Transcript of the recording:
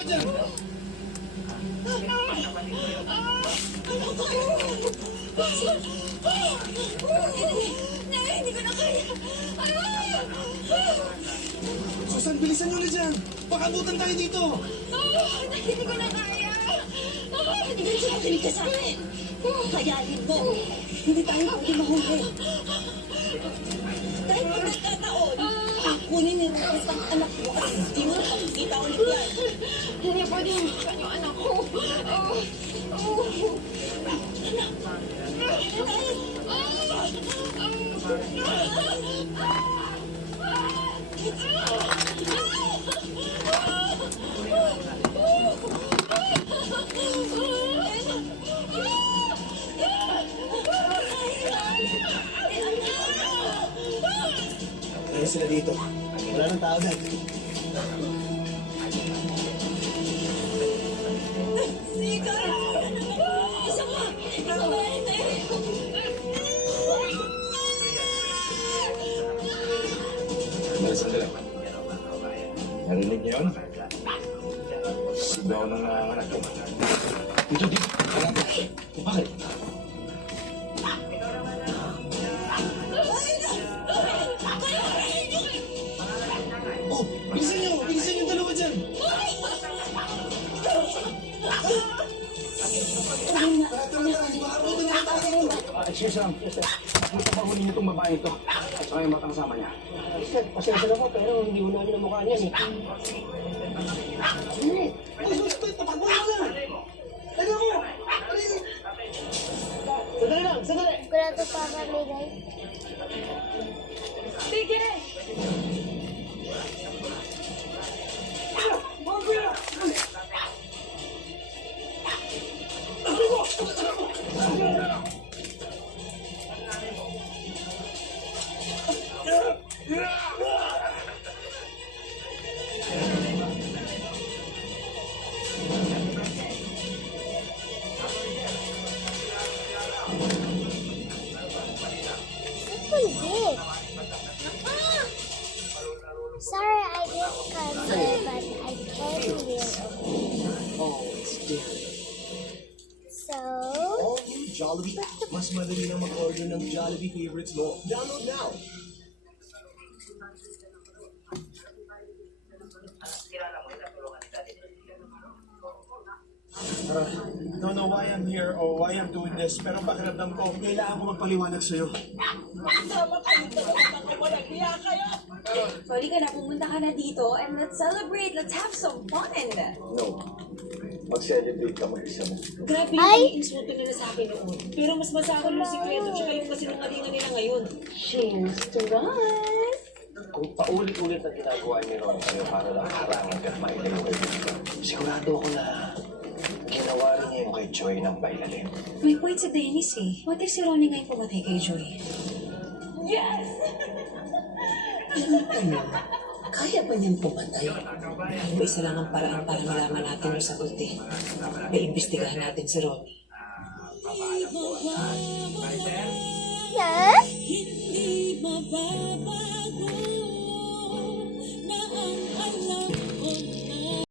ka dyan? Nay, hindi ko na kaya. Susan, bilisan nyo na dyan. Pakabutan tayo dito. Nay, hindi ko na kaya. Hindi ka makinig ka sa akin. Kayanin mo. Hindi tayo pwede mahuli. Dahil pag nagkataon, ako ninirequest ang anak mo at hindi mo nakikita ulit yan. Hindi pwede yung yung anak ko. Kaya sila dito. Wala nang tao dahil. Sika! Isa pa! Kabayan tayo! Sandali. Narinig niyo yun? Sigaw ng anak ko. Dito. Bakit? Oh, bilisan yung dalawa dyan. Excuse lang. Gusto ba hunin itong babae ito? At saka yung matang sama niya. Pasensya na po, pero hindi mo namin ang mukha niyan eh. Tapagulan mo na. Ano mo? Sandali lang, sandali! Sigurado pa mamigay. Sige! Hindi. Sorry, I didn't come here, but I came here. Oh, it's different. So, Oh, Jollibee. Mas madali na mag-order ng Jollibee favorites mo. Download now. Don't know why I'm here or why I'm doing this, pero pakiramdam ko, kailangan ko magpaliwanag sa'yo. Pwede ka na, pumunta ka na dito and let's celebrate, let's have some fun! No. Mag-celebrate ka mag-isa mo. Grabe yung insulto nila sa akin noon. Pero mas masakal yung sikreto tsaka yung kasinungalingan nila ngayon. Cheers to us! Kung paulit-ulit ang ginagawa ni Ron sa'yo para lang harangan ka at mailayo kayo dito, sigurado ako na ginawa rin niya yung kay Joy ng pailalim. May point si Dennis eh. What if si Ronnie ngayon pumatay kay Joy? Yes! Kaya ba niyang pumatay? May isa lang ang paraan para malaman natin yung sagot eh. Maimbestigahan natin si Ronnie. yes? Hindi mababa